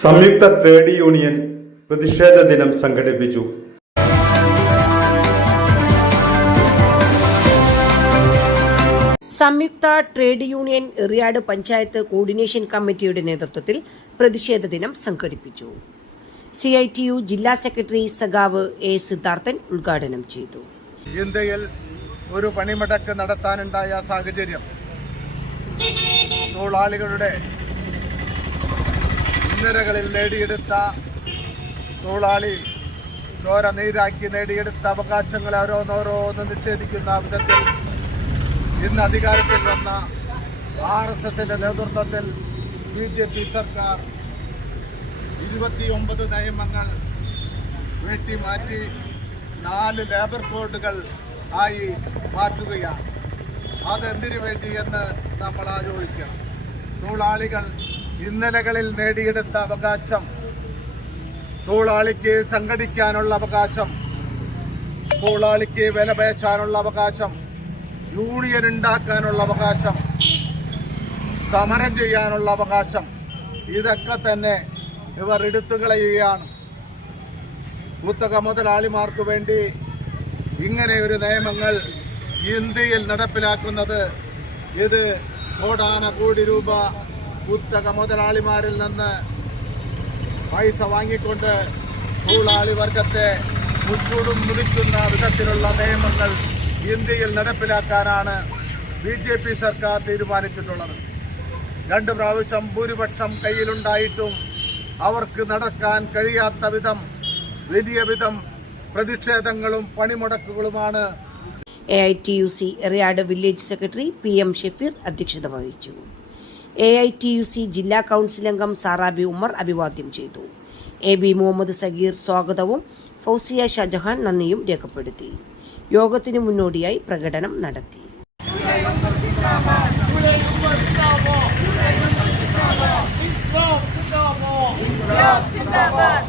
സംയുക്ത trade union പ്രതിഷേധ ദിനം സംഘടിപ്പിച്ചു. സംയുക്ത trade union Eriyad panchayat coordination കമ്മിറ്റിയുടെ നേതൃത്വത്തിൽ പ്രതിഷേധ ദിനം സംഘടിപ്പിച്ചു. സി ഐ ടി യു ജില്ലാ സെക്രട്ടറി സഖാവ് എ സിദ്ധാർത്ഥൻ ഉദ്ഘാടനം ചെയ്തു. ഇന്ത്യയിൽ ഒരു പണിമുടക്ക് നടത്താനുണ്ടായ സാഹചര്യം. തൊഴിലാളികളുടെ ഇന്നരകളിൽ നേടിയെടുത്ത തൊഴിലാളി ചോര നീരാക്കി നേടിയെടുത്ത അവകാശങ്ങളെ ഓരോന്നോരോന്ന് നിഷേധിക്കുന്ന വിധത്തിൽ ഇന്ന് അധികാരത്തിൽ വന്ന ആർ എസ് എസിന്റെ നേതൃത്വത്തിൽ ബി ജെ പി സർക്കാർ ഇരുപത്തിയൊമ്പത് നിയമങ്ങൾ വെട്ടിമാറ്റി നാല് ലേബർ കോഡുകൾ ആയി മാറ്റുകയാണ്. അതെന്തിനു വേണ്ടി എന്ന് നമ്മൾ ആലോചിക്കണം. തൊഴിലാളികൾ ഇന്നലകളിൽ നേടിയെടുത്ത അവകാശം തൊഴിലാളിക്ക് സംഘടിക്കാനുള്ള അവകാശം തൊഴിലാളിക്ക് വില പേച്ചാനുള്ള അവകാശം യൂണിയൻ ഉണ്ടാക്കാനുള്ള അവകാശം സമരം ചെയ്യാനുള്ള അവകാശം ഇതൊക്കെ തന്നെ ഇവർ എടുത്തു കളയുകയാണ്. കുത്തക മുതലാളിമാർക്ക് വേണ്ടി ഇങ്ങനെ ഒരു നിയമങ്ങൾ ഇന്ത്യയിൽ നടപ്പിലാക്കുന്നത് ഇത് കോടാന കോടി രൂപ കുത്തക മുതലാളിമാരിൽ നിന്ന് പൈസ വാങ്ങിക്കൊണ്ട് തൊഴിലാളി വർഗത്തെ മുച്ചൂടും മുറിക്കുന്ന വിധത്തിലുള്ള നിയമങ്ങൾ ഇന്ത്യയിൽ നടപ്പിലാക്കാനാണ് ബി ജെ പി സർക്കാർ തീരുമാനിച്ചിട്ടുള്ളത്. രണ്ട് പ്രാവശ്യം ഭൂരിപക്ഷം കയ്യിലുണ്ടായിട്ടും അവർക്ക് നടക്കാൻ കഴിയാത്ത വിധം വലിയ വിധം പ്രതിഷേധങ്ങളും പണിമുടക്കുകളുമാണ്. A I T U C Eriyad village secretary P M Shefeer അധ്യക്ഷത വഹിച്ചു. A I T U C ജില്ലാ കൌൺസിൽ അംഗം സാറാബി ഉമ്മർ അഭിവാദ്യം ചെയ്തു. എ ബി മുഹമ്മദ് സഗീർ സ്വാഗതവും ഫൗസിയ ഷാജഹാൻ നന്ദിയും രേഖപ്പെടുത്തി. യോഗത്തിന് മുന്നോടിയായി പ്രകടനം നടത്തി. ജിന്ദാബാദ്